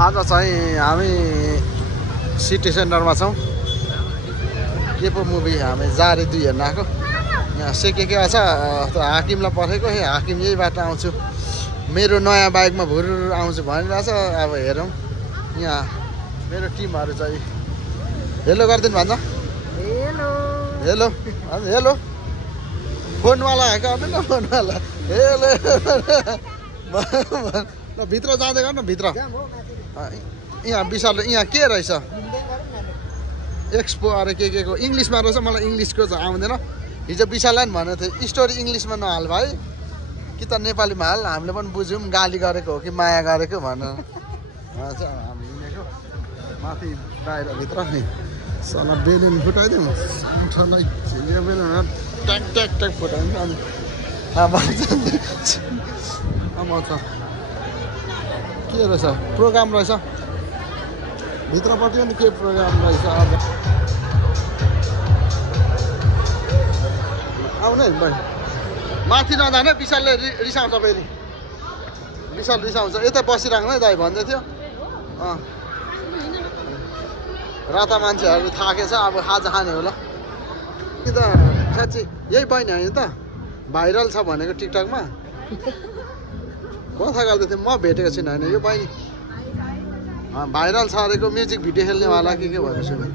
आज चाहिँ हामी सिटी सेन्टरमा छौँ। के पो मुभी हामी जारी 2 हेर्न आएको। यहाँ सेकेको छ हाकिमलाई पठाएको। हे हाकिम यही बाटो आउँछु, मेरो नयाँ बाइकमा भुरुर आउँछु भनिरहेछ। अब हेरौँ। यहाँ मेरो टिमहरू चाहिँ हेलो गरिदिनु भन्छ। हेलो हेलो हजुर हेलो। फोनवाला आएको आउँदैन फोनवाला। हेलो ल भित्र जाँदै गर्नु भित्र। यहाँ विशाल यहाँ के रहेछ एक्सपो अरे के को इङ्ग्लिसमा रहेछ। मलाई इङ्ग्लिसको चाहिँ आउँदैन। हिजो विशाललाई पनि भनेको थिएँ स्टोरी इङ्ग्लिसमा नहाल भाइ कि त नेपालीमा हाल, हामीले पनि बुझ्यौँ गाली गरेको हो कि माया गरेको भनेर। हामी हिँडेको माथि बाहिरभित्र नि सला बेलुन फुटाइदिउँ ट्याक ट्याक ट्याक फुटाइदिउँ। अनि आउँछ के रहेछ प्रोग्राम रहेछ भित्रपट्टि पनि के प्रोग्राम रहेछ। अब आउने भाइ माथि नजाने विशालले रिसाउँछ फेरि। विशाल रिसाउँछ यतै बसिराख्नु है दाइ भन्दै थियो। राता मान्छेहरू थाकेछ अब खाजा खाने होला कि त। साँच्ची यही बहिनी होइन त भाइरल छ भनेको टिकटकमा कथा गर्दै थिएँ। म भेटेको छुइनँ होइन यो बहिनी भाइरल छ अरेको म्युजिक भिडियो खेल्नेवाला के भनेर सुनेँ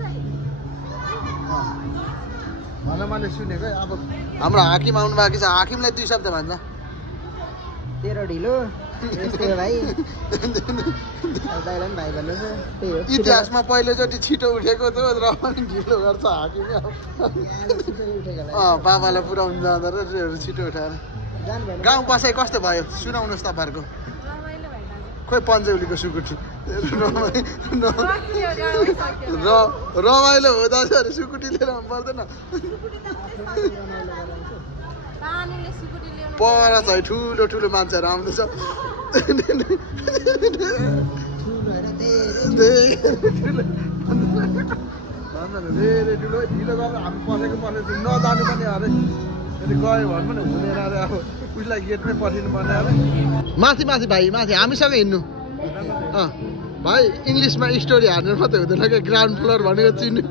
भनेर मैले सुनेको। अब हाम्रो हाकिम आउनु बाँकी छ। हाकिमलाई 2 शब्द भन्छ। तेरो ढिलो भाइ दाइलाई पनि भाइ भन्नुहोस्। त्यही हो इतिहासमा पहिलोचोटि छिटो उठेको थियो र पनि ढिलो गर्छ हाकिम। बाबालाई पुऱ्याउनु जाँदा र छिटो उठाएर। गाउँ बसाइ कस्तो भयो सुनाउनुहोस् तपाईँहरूको। खोइ पन्जेउलीको सुकुटी रमाइलो हुँदा चाहिँ अरे सुकुटी लिएर आउनु पर्दैन। पर चाहिँ ठुलो ठुलो मान्छेहरू आउँदैछ। धेरै ठुलो ढिलो गरेर हामी पसेको नजानु पनि अरे फेरि गयो भने पनि हुँदैन अरे। अब उसलाई गेटमै पठाउनु पर्ने अरे। माथि माथि भाइ माथि हामीसँग हिँड्नु। भाइ इङ्ग्लिसमा स्टोरी हानेर मात्रै हुँदैन क्या। ग्राउन्ड फ्लोर भनेको चिन्नु,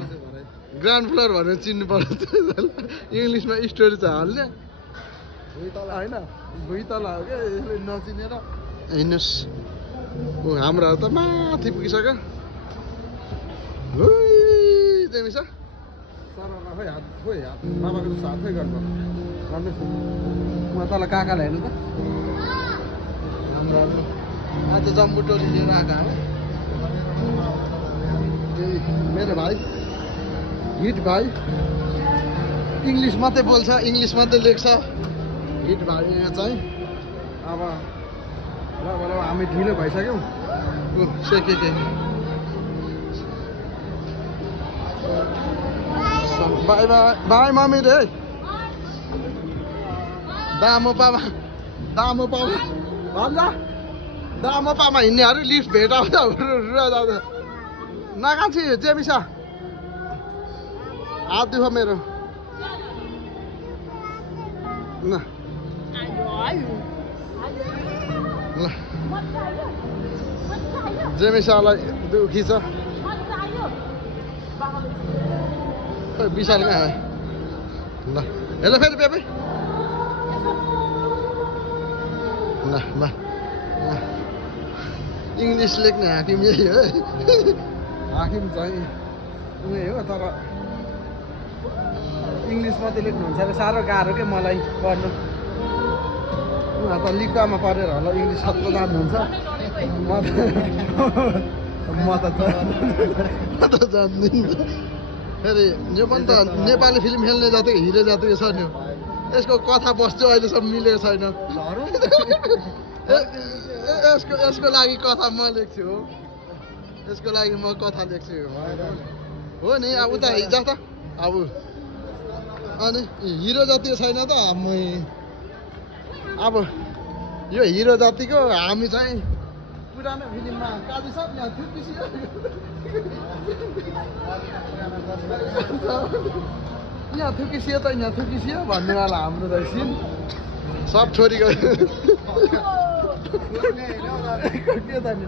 ग्राउन्ड फ्लोर भनेर चिन्नु पर्छ। इङ्ग्लिसमा स्टोरी चाहिँ हाल्ने होइन भुइँ तल हो क्या यसले नचिनेर हिँड्नुहोस्। हाम्रोहरू त माथि पुगिसक्यो। जेमिस सर खै हात खोइ हात बाबाको जस्तो हात खै गर्नु भन्नुहोस्। उहाँ तल काकालाई हेर्नु त हाम्रो आज जम्बु टोली लिएर आएको हामी। त्यही मेरो भाइ हिट भाइ इङ्ग्लिस मात्रै बोल्छ इङ्ग्लिस मात्रै लेख्छ हिट भाइ यहाँ चाहिँ। अब ल हामी ढिलो भइसक्यौँ। सेके बाई बाई बाई मम्मी रे दामोपामा भन्छ दामोपामा हिँड्नेहरू लिफ्ट भेटाउँदा जाँदा नकान्छी जेमिसा हात दुख मेरो ल जेमिसालाई दुखी छ। विशालमा आयो ल हेलो फेरि बेबी ल ल इङ्ग्लिस लेख्ने हाकिम यही हो। हाकिम चाहिँ उयो हो तर इङ्ग्लिस मात्रै लेख्नुहुन्छ र साह्रो गाह्रो के मलाई पढ्नु। उहाँ त लिकामा पढेर होला इङ्ग्लिस सत्र जान्नुहुन्छ। म त जान्दिनँ। फेरि यो पनि त नेपाली फिल्म खेल्ने जातिको हिरो जातिको छ नि। यसको कथा बस्छु अहिलेसम्म मिलेको छैन। यसको लागि कथा म लेख्छु हो। यसको लागि म कथा लेख्छु हो नि। अब उता हिजो त अब अनि हिरो जातिको छैन त। अब यो हिरो जातिको हामी चाहिँ पुरानो फिल्ममा काजु सब यहाँ थुकिसियो यहाँ थुकिसियो त यहाँ थुकिसियो भन्नेवाला हाम्रो रहेछ। सब छोरी गयो के त नि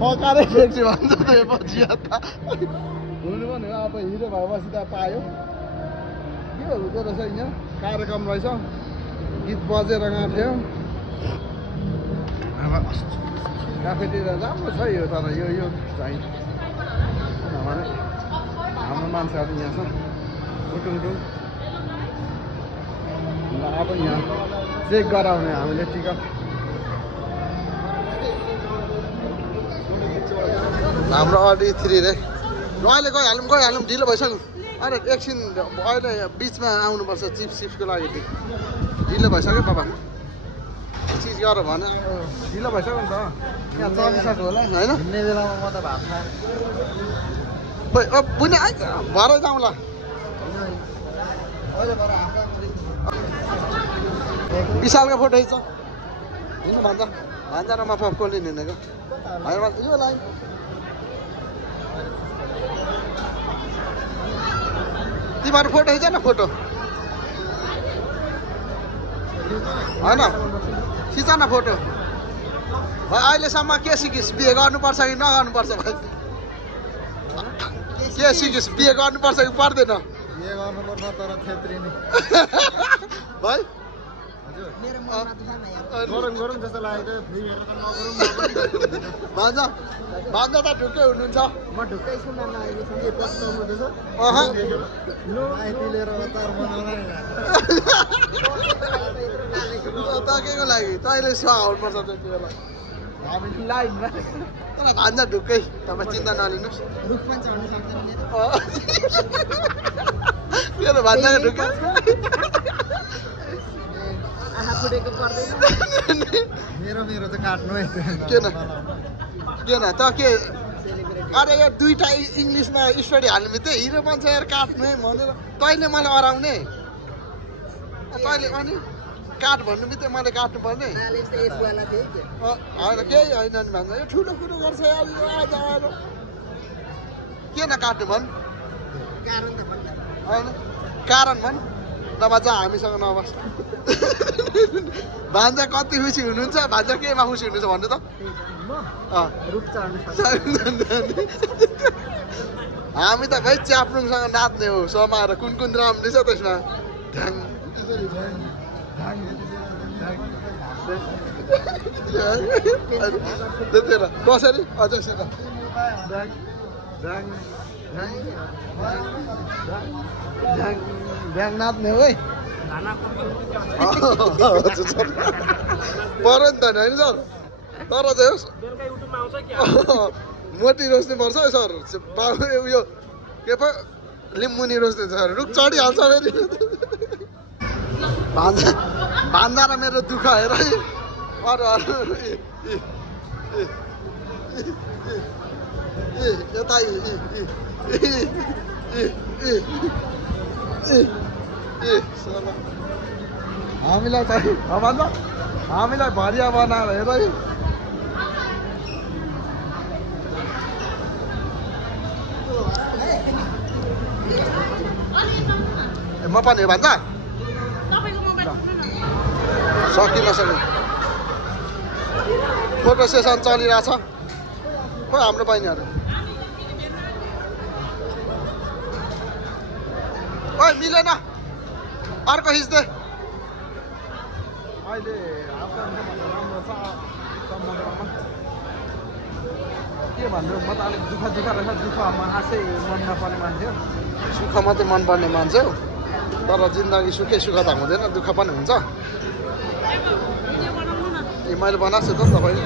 पकारै फेक्छु भन्छ त यो पछि त हुनु पनि अब हिरो भएपछि त पायो के हुँदो रहेछ यहाँ कार्यक्रम रहेछ गीत बजेर गाँथ्यो क्याफेटेरिया राम्रो छ यो तर यो चाहिँ किनभने हाम्रो मान्छेहरू यहाँ छ टुङटुङ अब यहाँ चेक गराउने हामीले टिकट हाम्रो अडी 3 रे ल अहिले गइहालौँ ढिलो भइसक्यो अरे एकछिन अहिले बिचमा आउनुपर्छ चिप्सको लागि ढिलो भइसक्यो बाबा चिज गर भने ढिलो भइसक्यो नि त यहाँ चलिसक्यो होला होइन हिँड्ने बेलामा म त भात खाएँ बुझ्ने भरै जाउँला विशालको फोटो खिच्छ हिँड्नु भन्छ र म कसले हिँडेको होइन यो लाइन तिमीहरू फोटो खिच न फोटो होइन खिच न फोटो भाइ अहिलेसम्म के सिकिस् बिहे गर्नुपर्छ कि नगर्नुपर्छ भाइ के सिकिस् बिहे गर्नुपर्छ कि पर्दैन बिहे गर्नुपर्छ तर छेत्री नि भाइ गरौँ जस्तो लागेको फ्री भएर त नगरौँ भान्जा त ढुक्कै हुनुहुन्छ म ढुक्कै छु नाम अहिलेसम्म प्रश्न बुझ्दैछ लिएर अचार बनाउला तकेको लागि तैँले सुहाउनुपर्छ त्यति बेला हामी लाइनमा तर भान्जा ढुक्कै तपाईँ चिन्ता नलिनुहोस् रुख पनि चढ्नु सक्दैन मेरो भान्जाको ढुक्कै आहा फुटेको पर्दैन मेरो त काट्नु है किन त के अरे यो दुईटा इङ्ग्लिसमा स्टडी हाल्नु बित्दै हिरो मान्छे काट्नु है भनेर तैँले मलाई अराउने तैँले अनि काट भन्नु बित्दै मैले काट्नु पर्ने होइन केही होइन नि भन्छ यो ठुलो कुरो गर्छ आएर किन काट्नु भन् होइन कारण भन् नभए जा हामीसँग नबस् भान्जा कति खुसी हुनुहुन्छ भान्जा केमा खुसी हुनुहुन्छ भन्नु त हामी त भाइ च्याप्रुङसँग नाच्ने हो समाएर कुन राम्रै छ त्यसमा ढ्याङ त्यतिखेर कसरी अझै ढ्याङ नाच्ने हो है पऱ्यो नि त होइन सर तर चाहिँ मोटी रोज्नु पर्छ है सर उयो के पो लिम्बुनी रोज्नु सर रुख चढिहाल्छ फेरि भान्जा र मेरो दुःख हेर है अरू यता हामीलाई चाहिँ भन्छ हामीलाई भरिया बनाएर हेर है म पनि भन्छ सकिन सक्यो फोटो सेसन चलिरहेछ खोइ हाम्रो बहिनीहरू ओइ मिलेन अर्को खिच्दे अहिले राम्रो छ समुद्रमा के भन्नु म त अलिक दुःख रहेछ दुःखमा खासै मन नपर्ने मान्छे हो सुख मात्रै मनपर्ने मान्छे हो तर जिन्दगी सुखै सुख त हुँदैन दुःख पनि हुन्छ ए मैले बनाएको छु त तपाईँले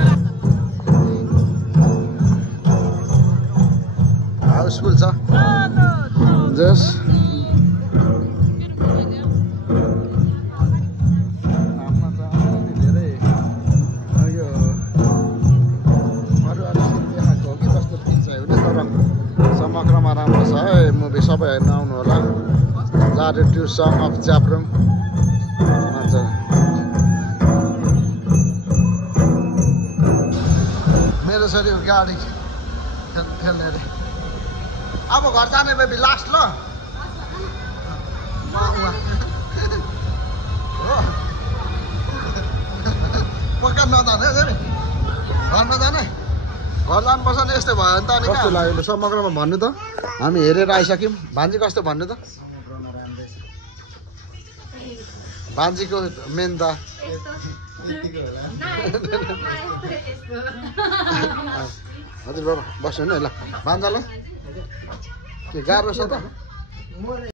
हाउसफुल छ जस समग्रमा राम्रो छ है मुभी सबै हेर्न आउनु होला जाडे टु सङ अफ च्याप्रुङ भन्छ मेरो छोरी गाडी खेल्ने अरे अब घर जाने बेबी लास्ट ल हो जाने फेरि घरमा जाने घर जानुपर्छ नि यस्तै भयो भने त अनि कस्तो लाग्यो समग्रमा भन्नु त हामी हेरेर आइसक्यौँ भान्जी कस्तो भन्नु त भान्जीको मेन त हजुर बाबा बस्नु नि ल भान्जालाई के गाह्रो छ त